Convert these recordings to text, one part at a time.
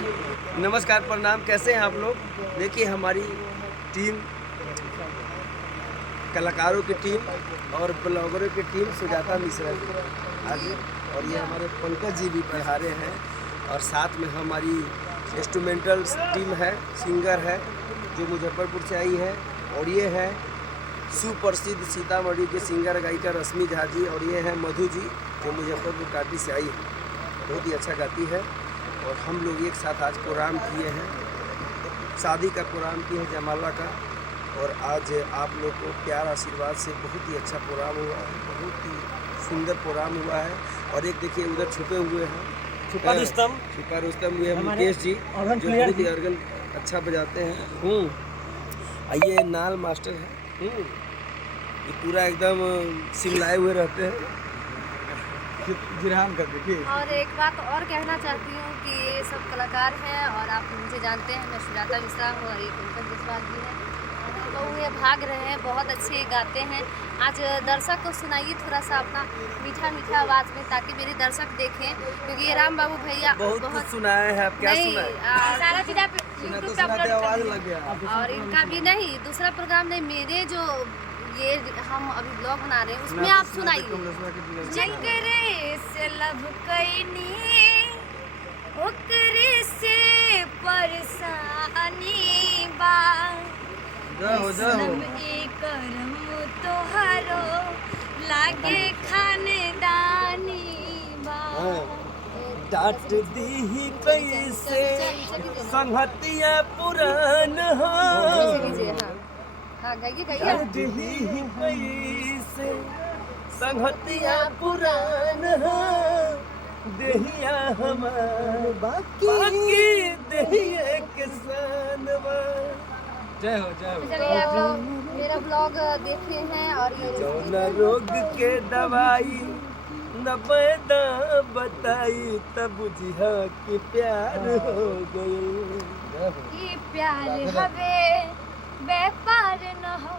नमस्कार, प्रणाम। कैसे हैं आप लोग? देखिए हमारी टीम, कलाकारों की टीम और ब्लॉगरों की टीम सुजाता मिश्रा जी आगे, और ये हमारे पंकज जी भी पधारे हैं, और साथ में हमारी इंस्ट्रूमेंटल टीम है, सिंगर है जो मुजफ्फरपुर से आई है, और ये है सुप्रसिद्ध सीतामढ़ी के सिंगर गायिका रश्मि झा जी, और ये है मधु जी जो मुजफ्फरपुर काटी से आई है, बहुत ही अच्छा गाती है। और हम लोग एक साथ आज प्रोग्राम किए हैं, शादी का प्रोग्राम किए हैं जयमाला का, और आज आप लोग को प्यार आशीर्वाद से बहुत ही अच्छा प्रोग्राम हुआ है, बहुत ही सुंदर प्रोग्राम हुआ है। और एक देखिए उधर छुपे हुए हैं, छुपा रुस्तम हुए हैं मुकेश जी जो बहुत ही ऑर्गन अच्छा बजाते हैं। ये नाल मास्टर है, ये पूरा एकदम सिमलाए हुए रहते हैं। और एक बात और कहना चाहती हूँ कि ये सब कलाकार हैं, और आप मुझे जानते हैं, मैं सुजाता मिश्रा हूँ और ये पंकज जसवाल जी हैं। तो ये भाग रहे हैं, बहुत अच्छे गाते हैं। आज दर्शक को सुनाइए थोड़ा सा अपना मीठा मीठा आवाज़ में, ताकि मेरे दर्शक देखें, क्योंकि ये राम बाबू भैया बहुत सुनाए हैं। आप क्या सुनाए? सारा चीज़ आप यूट्यूब पे अपलोड आवाज लग गया। और इनका भी नहीं, दूसरा प्रोग्राम नहीं, मेरे जो ये हम अभी ब्लॉग बना रहे हैं उसमें आप सुनाइए। जकरे से लब कैनी ओकरे से परेशानी बा, करम तोहरो लागे खानदानी बा। डांट दी कैसे संगतिया पुरान हो, गाइए कैसे संगतिया पुरान हो, देहिया हमार बाकी देहिए किसान। जय हो जय हो। चलिए आप लोग मेरा ब्लॉग देखे हैं, और ये जौन रोग के दवाई न पैदा बताई, तब बुझिया कि प्यार हो गई। कि प्यार हवे व्यापार न हो।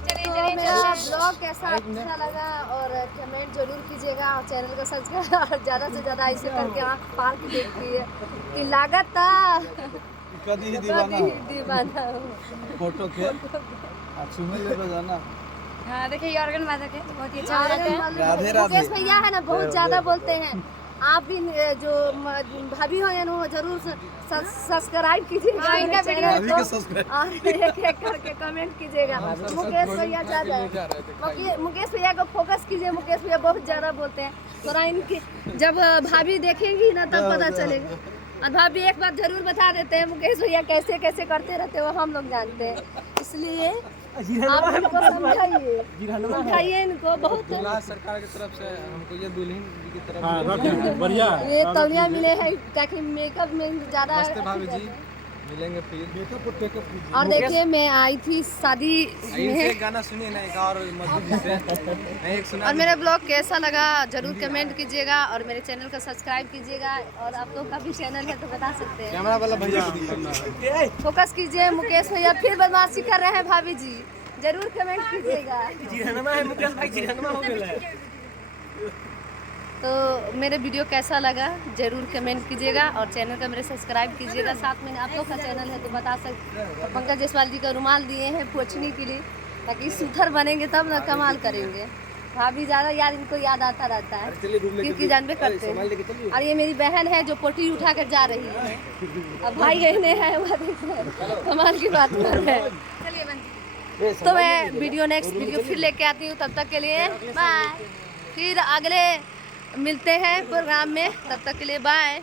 चलिए मेरा ब्लॉग कैसा अच्छा लगा, और कमेंट जरूर कीजिएगा, और चैनल को सब्सक्राइब, और ज़्यादा से ज़्यादा ऐसे करके आँख पार की देखिए कि लागत कदी दीवाना फोटो के ले बजाना। हाँ देखिए, ऑर्गन वादक है, बहुत ही अच्छा राधे राधे। मुकेश भैया है ना, बहुत ज़्यादा बोलते हैं। आप भी जो भाभी हो या वो जरूर सब्सक्राइब कीजिएगा इनका वीडियो को, और एक एक करके कमेंट कीजिएगा। मुकेश भैया ज़्यादा, मुकेश भैया को फोकस कीजिए, मुकेश भैया बहुत ज़्यादा बोलते हैं। थोड़ा इनकी जब भाभी देखेंगी ना तब पता चलेगा। और भाभी एक बात जरूर बता देते हैं, मुकेश भैया कैसे कैसे करते रहते हैं वो हम लोग जानते हैं, इसलिए आप इनको समझाइए इनको। बहुत सरकार की तरफ से हमको ये दुल्हन जी की तरफ बढ़िया ये तौलिया मिले हैं, ताकि मेकअप में ज़्यादा भाभी जी मिलेंगे फिर। और देखिए मैं आई थी शादी में, गाना सुनिए ना एक और मधु से एक सुना। और मेरा ब्लॉग कैसा लगा जरूर कमेंट कीजिएगा, और मेरे चैनल को सब्सक्राइब कीजिएगा, और आप लोग का भी चैनल है तो बता सकते हैं। कैमरा वाला भैया फोकस कीजिए। मुकेश भैया फिर बदमाशी कर रहे हैं, भाभी जी जरूर कमेंट कीजिएगा। तो मेरे वीडियो कैसा लगा जरूर कमेंट कीजिएगा, और चैनल का मेरे सब्सक्राइब कीजिएगा। साथ में आप लोग का चैनल है तो बता सकते। और पंकज जसवाल जी का रुमाल दिए हैं पोंछने के लिए, ताकि सुथर बनेंगे तब ना कमाल करेंगे। भाभी ज़्यादा यार इनको याद आता रहता है, क्योंकि जानबे करते हैं। और ये मेरी बहन है जो पोटी उठा कर जा रही है, अब भाई बहने हैं वो देखिए कमाल की बात कर रहे हैं। चलिए तो मैं नेक्स्ट वीडियो फिर लेके आती हूँ, तब तक के लिए बाय। फिर अगले मिलते हैं प्रोग्राम में, तब तक के लिए बाय।